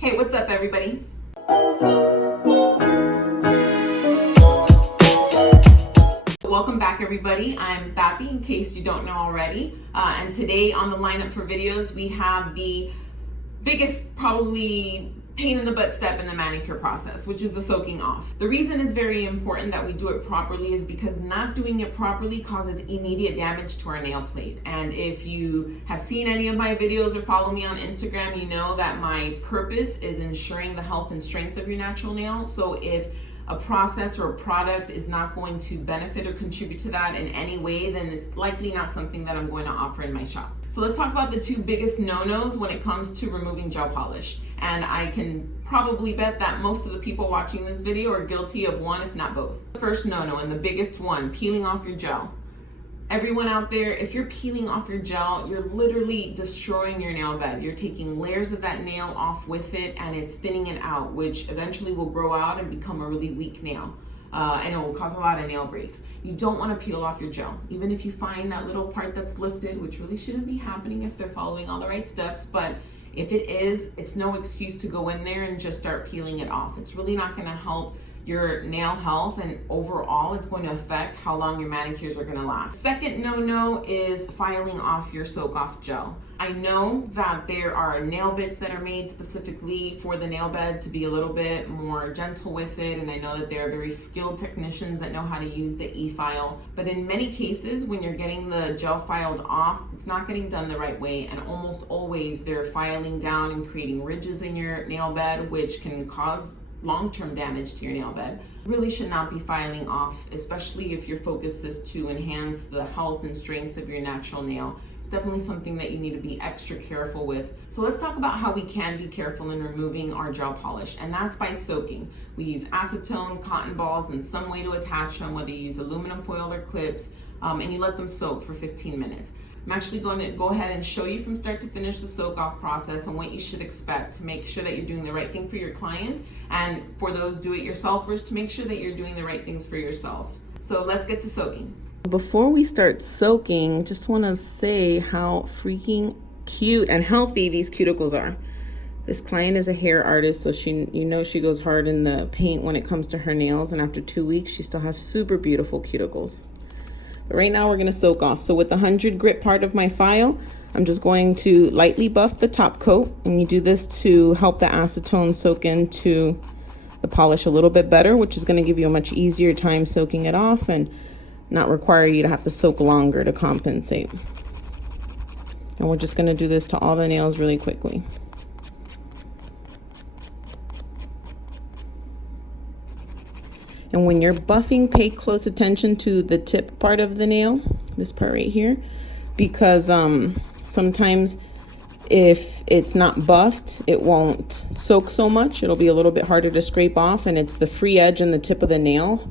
Hey, what's up, everybody? Welcome back, everybody. I'm Tati, in case you don't know already. And today on the lineup for videos, we have the biggest, probably pain in the butt step in the manicure process, which is the soaking off. The reason it's very important that we do it properly is because not doing it properly causes immediate damage to our nail plate. And if you have seen any of my videos or follow me on Instagram, you know that my purpose is ensuring the health and strength of your natural nail. So if a process or a product is not going to benefit or contribute to that in any way, then it's likely not something that I'm going to offer in my shop. So let's talk about the two biggest no-nos when it comes to removing gel polish. And I can probably bet that most of the people watching this video are guilty of one, if not both. The first no-no and the biggest one, peeling off your gel. Everyone out there, if you're peeling off your gel, you're literally destroying your nail bed. You're taking layers of that nail off with it and it's thinning it out, which eventually will grow out and become a really weak nail. And it will cause a lot of nail breaks. You don't want to peel off your gel. Even if you find that little part that's lifted, which really shouldn't be happening if they're following all the right steps, but if it is, it's no excuse to go in there and just start peeling it off. It's really not going to help your nail health, and overall it's going to affect how long your manicures are going to last. Second no-no is filing off your soak off gel. I know that there are nail bits that are made specifically for the nail bed to be a little bit more gentle with it, and I know that there are very skilled technicians that know how to use the e-file, but in many cases when you're getting the gel filed off, it's not getting done the right way, and almost always they're filing down and creating ridges in your nail bed, which can cause long-term damage to your nail bed. Really should not be filing off, especially if your focus is to enhance the health and strength of your natural nail. It's definitely something that you need to be extra careful with. So let's talk about how we can be careful in removing our gel polish, and that's by soaking. We use acetone, cotton balls, and some way to attach them, whether you use aluminum foil or clips, and you let them soak for 15 minutes. I'm actually going to go ahead and show you from start to finish the soak off process and what you should expect to make sure that you're doing the right thing for your clients, and for those do-it-yourselfers to make sure that you're doing the right things for yourself. So let's get to soaking. Before we start soaking, just want to say how freaking cute and healthy these cuticles are. This client is a hair artist, so she goes hard in the paint when it comes to her nails, and after 2 weeks she still has super beautiful cuticles. But right now we're going to soak off. So with the 100 grit part of my file, I'm just going to lightly buff the top coat, and you do this to help the acetone soak into the polish a little bit better, which is going to give you a much easier time soaking it off and not require you to have to soak longer to compensate. And we're just going to do this to all the nails really quickly. And when you're buffing, pay close attention to the tip part of the nail, this part right here, because sometimes if it's not buffed, it won't soak so much. It'll be a little bit harder to scrape off, and it's the free edge and the tip of the nail.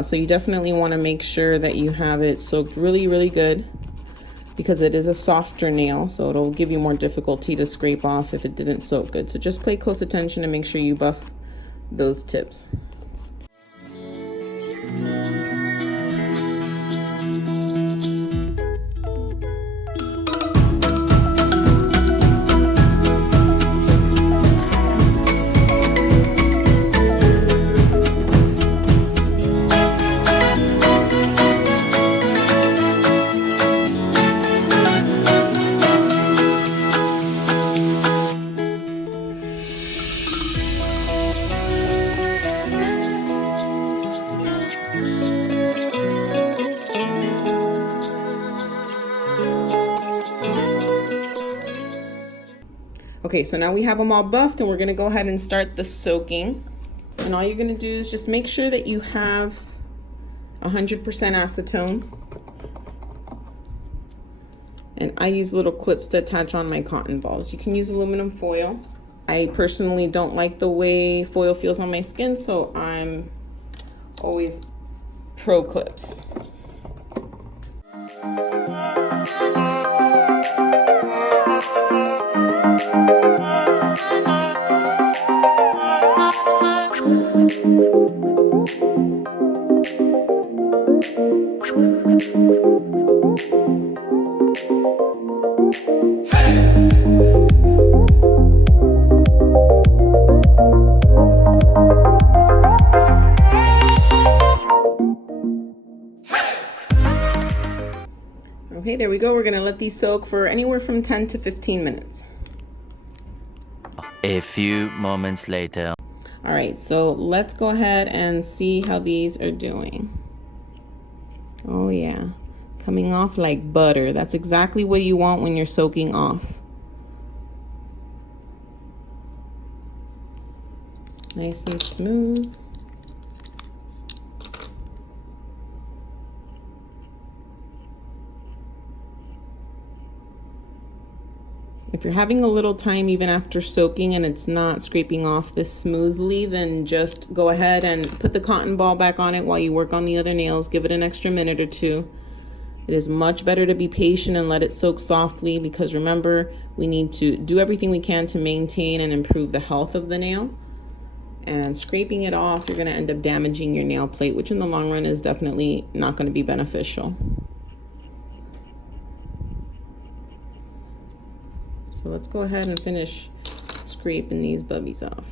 So you definitely want to make sure that you have it soaked really, really good, because it is a softer nail, so it'll give you more difficulty to scrape off if it didn't soak good. So just pay close attention and make sure you buff those tips. Okay, so now we have them all buffed, and we're gonna go ahead and start the soaking. And all you're gonna do is just make sure that you have 100% acetone. And I use little clips to attach on my cotton balls. You can use aluminum foil. I personally don't like the way foil feels on my skin, so I'm always pro clips. there we go. We're gonna let these soak for anywhere from 10 to 15 minutes. A few moments later. All right, so let's go ahead and see how these are doing. Oh yeah, coming off like butter. That's exactly what you want when you're soaking off. Nice and smooth. If you're having a little time even after soaking and it's not scraping off this smoothly, then just go ahead and put the cotton ball back on it while you work on the other nails. Give it an extra minute or two. It is much better to be patient and let it soak softly, because remember, we need to do everything we can to maintain and improve the health of the nail. And scraping it off, you're going to end up damaging your nail plate, which in the long run is definitely not going to be beneficial. So let's go ahead and finish scraping these bubbies off.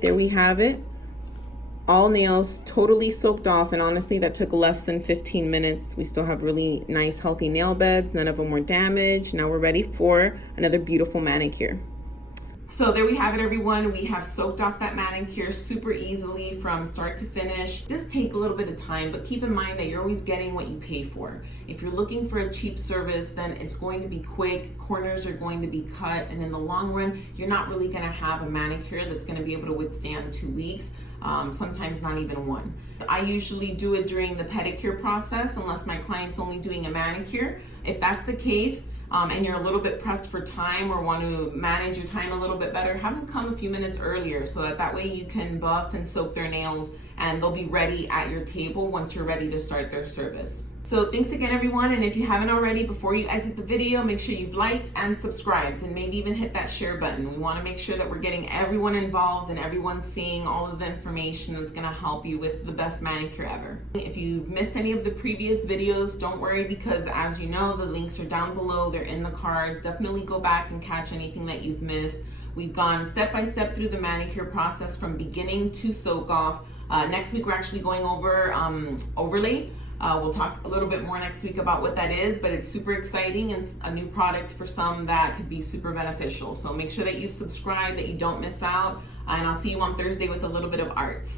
There we have it. All nails totally soaked off, and honestly that took less than 15 minutes. We still have really nice healthy nail beds. None of them were damaged. Now we're ready for another beautiful manicure. So there we have it, everyone. We have soaked off that manicure super easily from start to finish. It does take a little bit of time, but keep in mind that you're always getting what you pay for. If you're looking for a cheap service, then it's going to be quick, corners are going to be cut, and in the long run, you're not really gonna have a manicure that's gonna be able to withstand 2 weeks, sometimes not even 1. I usually do it during the pedicure process, unless my client's only doing a manicure. If that's the case, and you're a little bit pressed for time or want to manage your time a little bit better, have them come a few minutes earlier so that way you can buff and soak their nails and they'll be ready at your table once you're ready to start their service. So thanks again, everyone, and if you haven't already, before you exit the video, make sure you've liked and subscribed, and maybe even hit that share button. We want to make sure that we're getting everyone involved and everyone seeing all of the information that's going to help you with the best manicure ever. If you've missed any of the previous videos, don't worry, because as you know, the links are down below. They're in the cards. Definitely go back and catch anything that you've missed. We've gone step by step through the manicure process from beginning to soak off. Next week, we're actually going over overlay. We'll talk a little bit more next week about what that is, but it's super exciting and a new product for some that could be super beneficial. So make sure that you subscribe, that you don't miss out, and I'll see you on Thursday with a little bit of art.